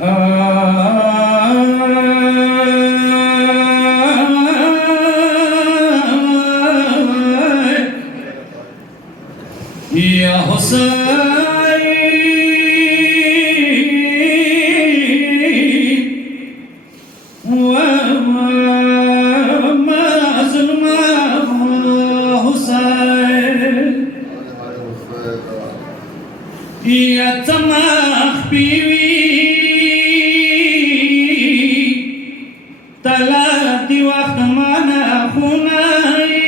يا حسين وما ظلم حسين يا تمخ بيوي تلاتي وقت مانا خناي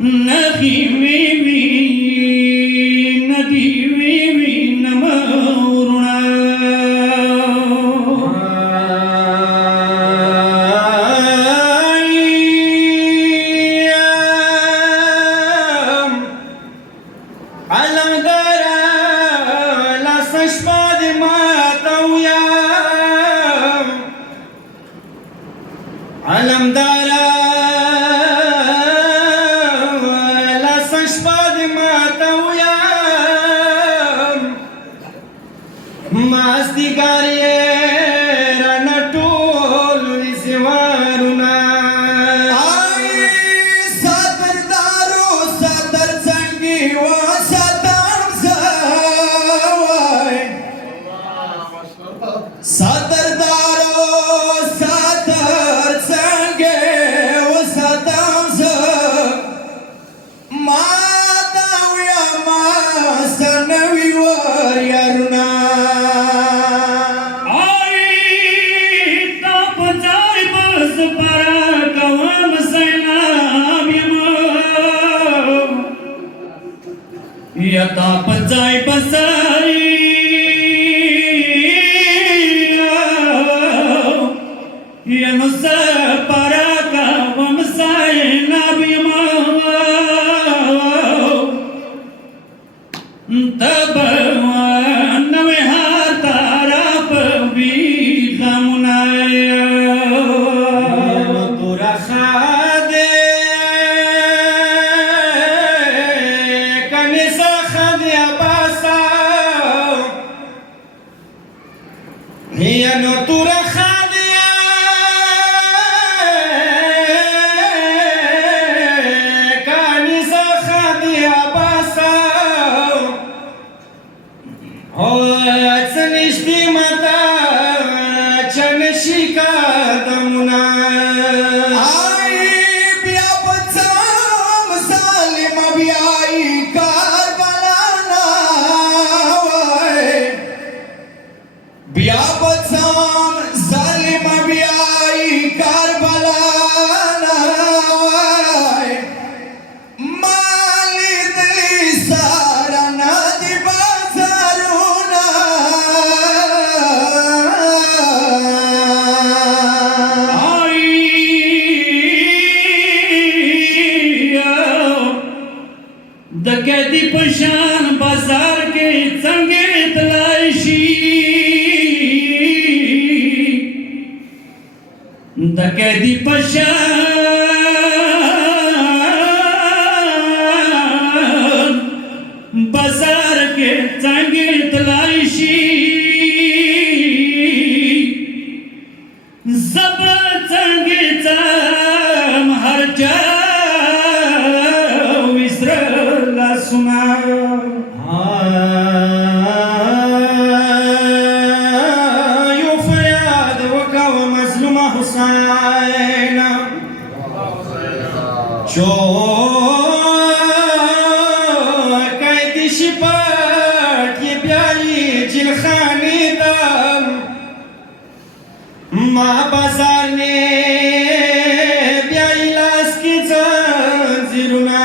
نخي ويوي ندي ويوي نمورنا علم دارا لا سشباد ما تويا علم دارا لا سشباد ما تويا ما استيقاري رنطول وزوارنا يا طاب جاي بساري يا نصر براكا ومساي نبي ما تبوا نوي هاتارا بي خمنايا تورا خاده كنيسة خديا باسا هي نورا خاديا كنيسة خديا باسا سنشتي متا چنشيكا دمنا آي بيا بچام سالم بياي كاربلانا بيا بچام سالم بياي كاربلانا مالي دلي سارا نادي بازارونا دکتی پشان بازار کے څنګه تلاشي دکتی پشان بازار کے څنګه تلاشي زب څنګه څم هر چا يو فریاد وکاو مظلوم حسین چو قید شپات یہ بیائی جلخانی دم ما بازار نے بیائی لاس کی زنزیرنا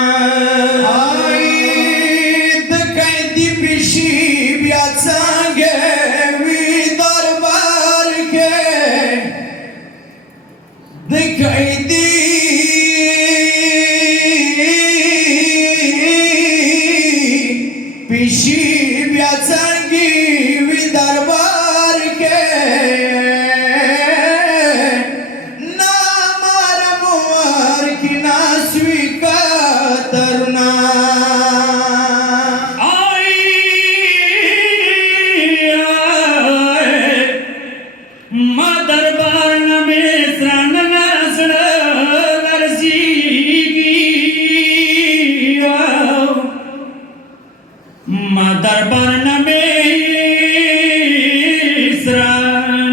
पिशी ब्याचंगी वि दरबार के ना मार मुआर की ना स्वीकार तरुणा आई ما دربار نمې سره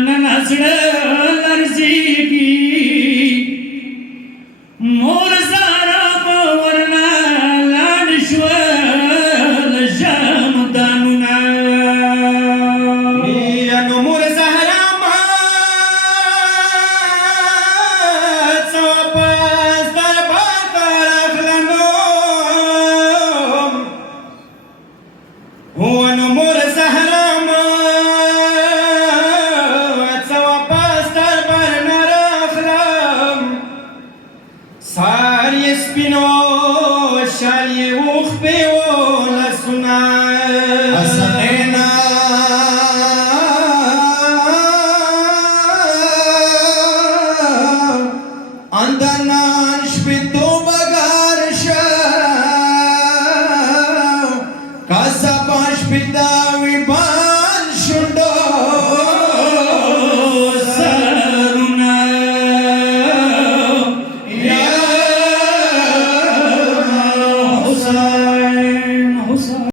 نن زړه لرزېږي مور زهرا به ورنه لاړ شوه له ژمدانونه نو مور زهرا ما څه واپس دربار ته راغلم نو مور زهرا ما څه واپس دربار نه راغلم سار یې سپینو شال یې وخپې و لاسونه حسنینا اندنا